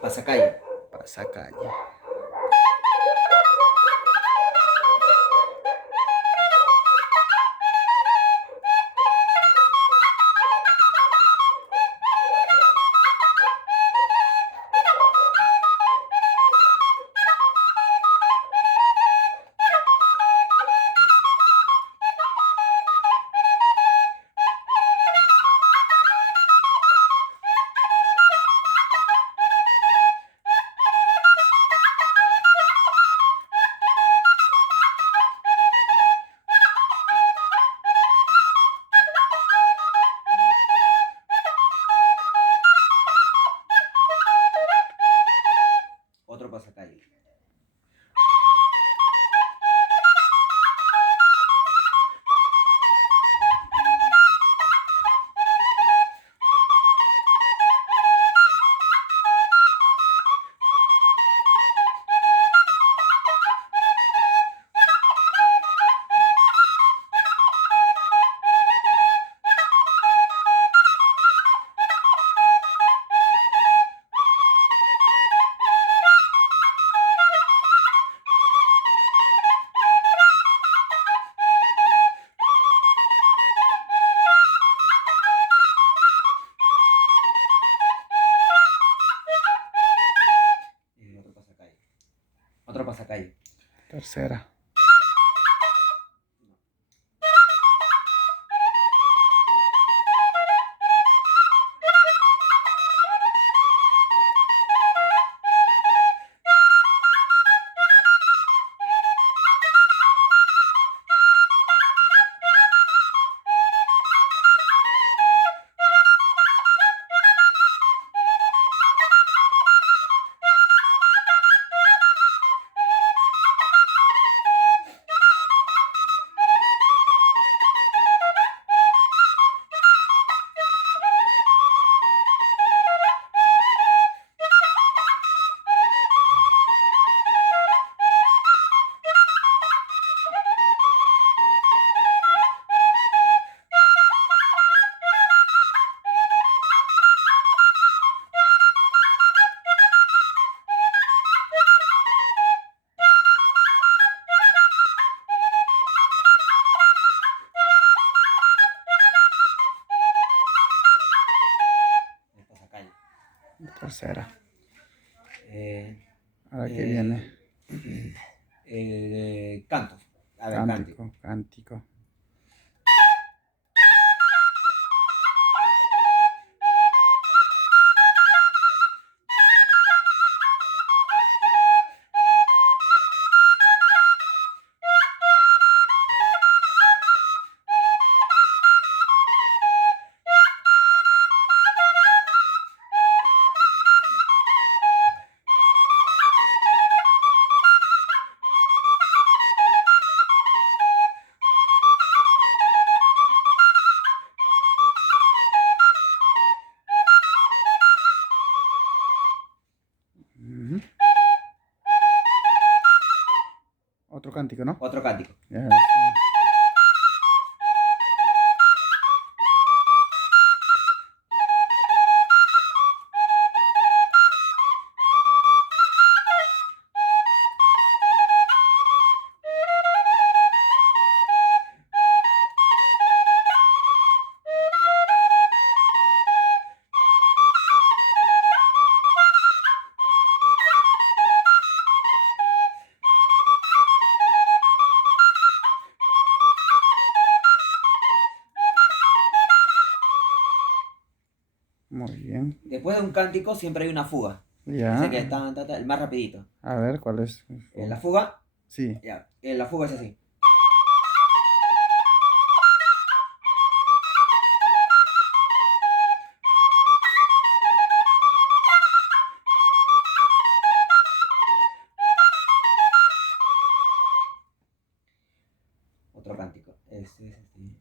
Pasacalle. Pasacalle. Otro pasacalle. Otro pasacalle. Otro pasacalle. Tercera. Pasacalle. Tercera. Ahora que Eh, viene. Canto. A ver, cántico. Cántico. Otro cántico, ¿no? Otro cántico. Ya, sí. Muy bien. Después de un cántico siempre hay una fuga. Ya. Ese que está el más rapidito. A ver, ¿cuál es? La fuga. Sí. Ya. La fuga es así. Otro cántico. Este es así.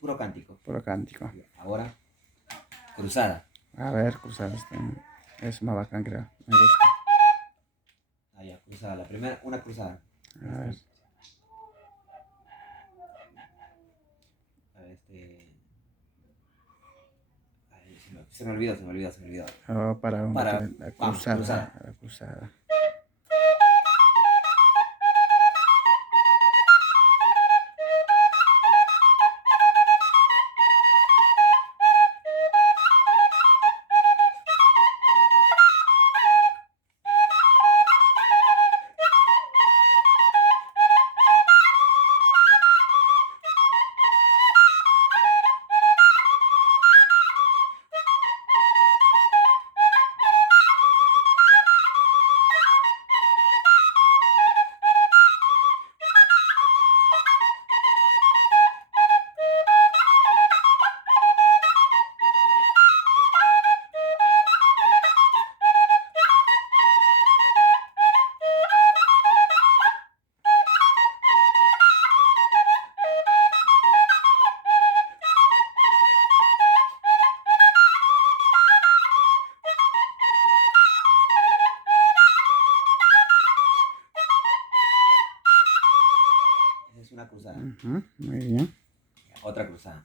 puro cántico. Puro cántico. Ahora, cruzada. A ver, cruzada. Es más bacán, creo. Me gusta. Ah, ya, cruzada. La primera, una cruzada. A ver. A ver, ay, se me olvidó, se me olvidó, se me olvidó. Oh, Para, la vamos, cruzada. cruzada. La cruzada. Esa es una cruzada. Muy bien. Otra cruzada.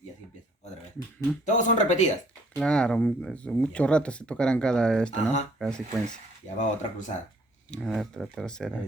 Y así empieza, otra vez. Todos son repetidas. Claro, mucho rato se tocarán cada ¿no? Ajá. Cada secuencia. Ya va otra cruzada. A ver, la tercera.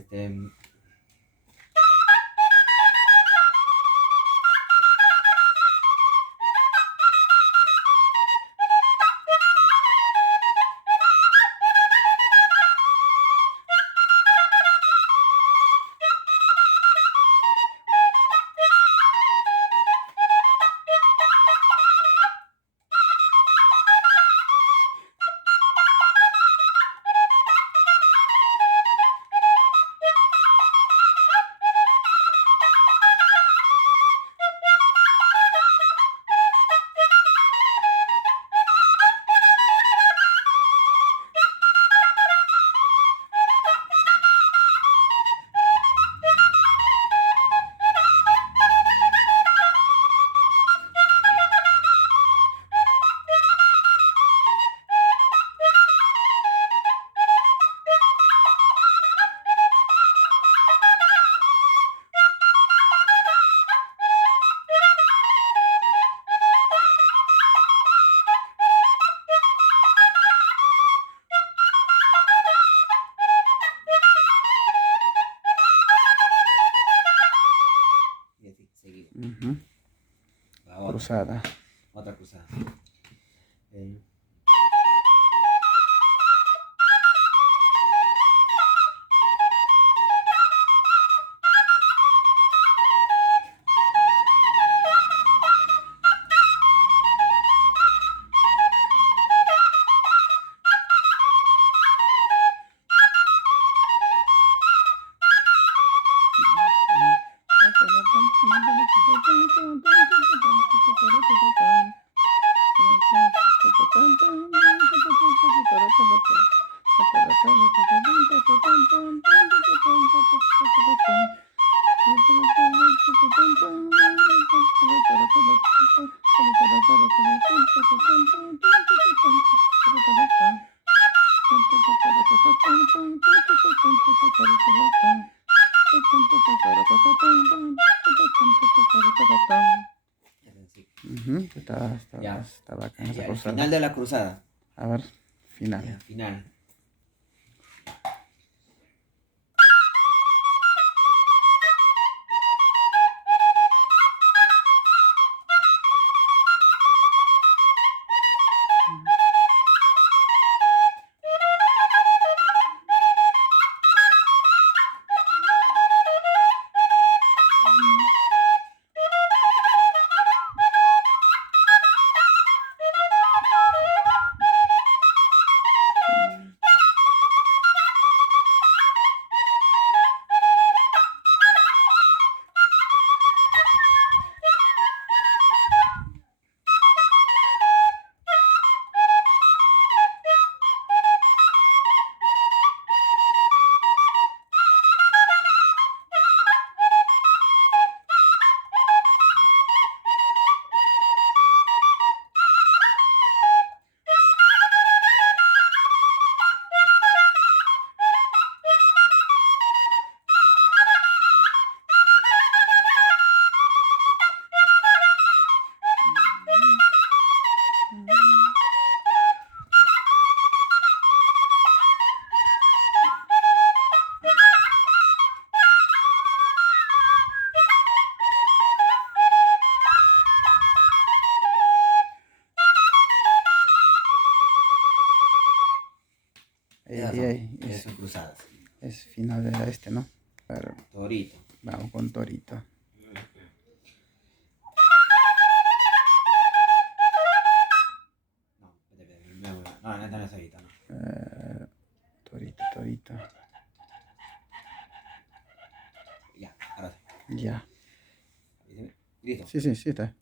Y así, seguido. Otra. Otra. Cruzada. Otra cruzada. Ujú, Ya. está bacán esa Ya, el cruzada. final de la cruzada. A ver, Ya, final. final. Esas son, esas son cruzadas. Es final de este, ¿no? Pero Torito. vamos con Torito. No, no, esta no es ahorita, no. Torito. Ya, ahora sí. Ya. Listo. Sí, está.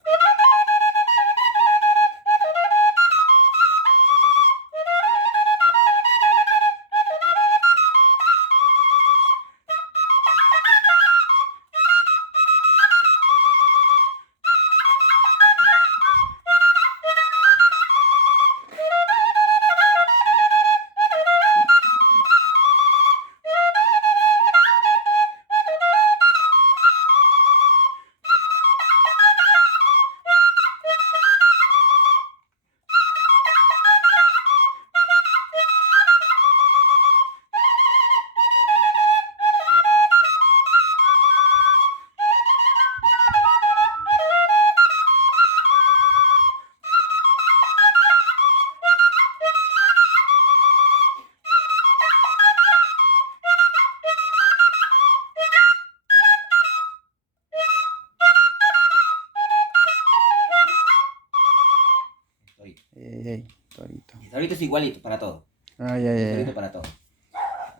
Torito. Y Torito es igualito para todo. Torito para todo.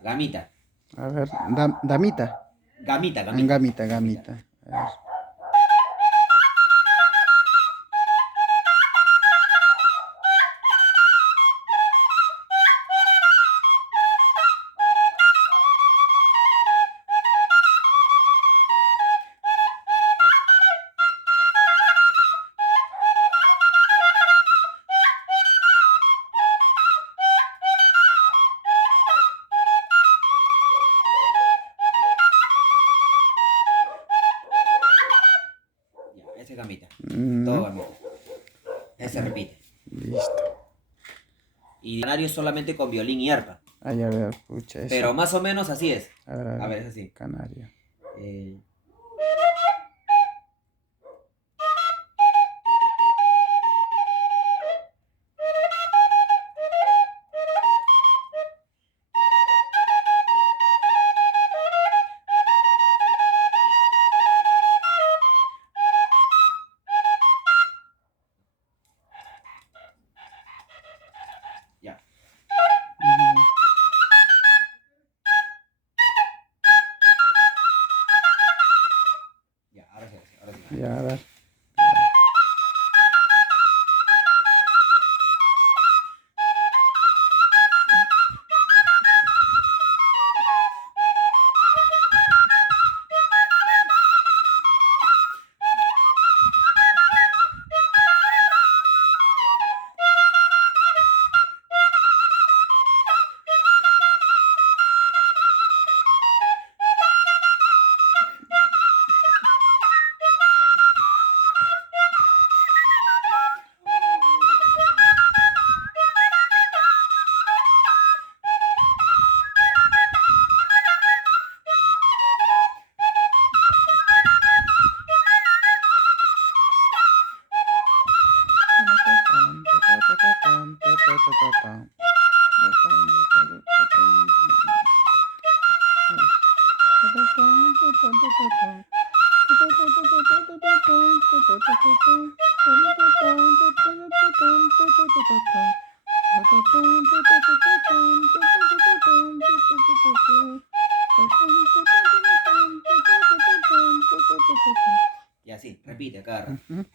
Gamita. A ver, damita. Gamita. Gamita. A ver. Ya, ese es gamita. Mm, Todo gamita. Ese se repite. listo. Y canario solamente con violín y arpa. Ay, a ver, pucha eso. Pero más o menos así es. A ver, A ver, es así. Canario. Eh, ya. Ya, a ver. Y así, repite cada rato. Ujú.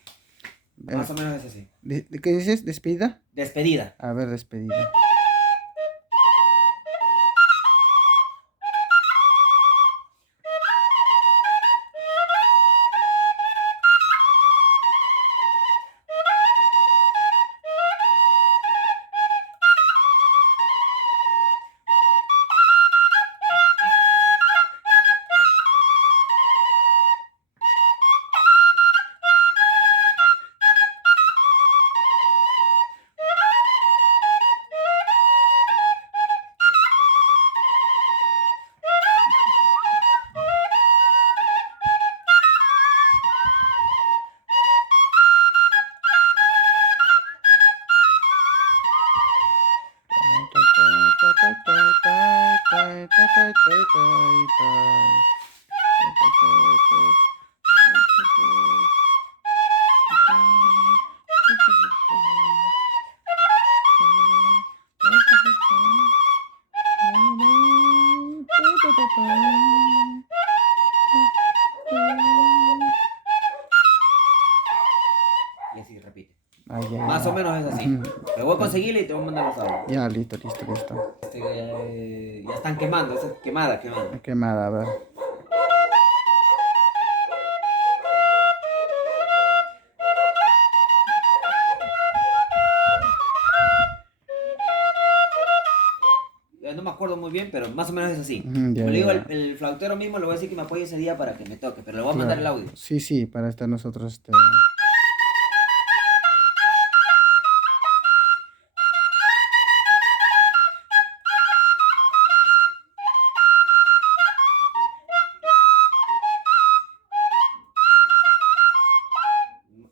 Más o menos es así. ¿Qué dices? ¿Despedida? Despedida. A ver, despedida. Y así, repite. Ay, ya, Más ya. o menos es así. Ujú. Pero voy a conseguirle y te voy a mandar los audios. Ya, listo, listo, listo. Ya están quemando, esa es quemada, quemada. Quemada, a ver. No me acuerdo muy bien, pero más o menos es así. Ujú, ya, Me lo digo ya. el flautero mismo, le voy a decir que me apoye ese día para que me toque, pero le voy a mandar el Claro. audio. Sí, sí, para estar nosotros,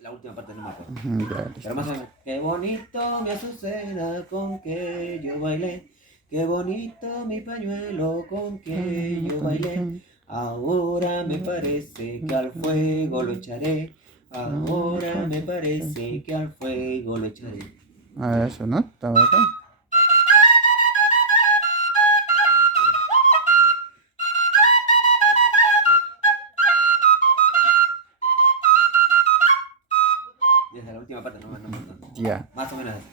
La última parte no me acuerdo. Ujú, ya, Pero listo, más o listo. menos. Qué bonito mi azucena con que yo bailé. Qué bonito mi pañuelo con que yo bailé. Ahora me parece que al fuego lo echaré. Ahora me parece que al fuego lo echaré. Ah, eso, ¿no? Estaba acá. Desde la última parte, no. Ya. Más o menos así.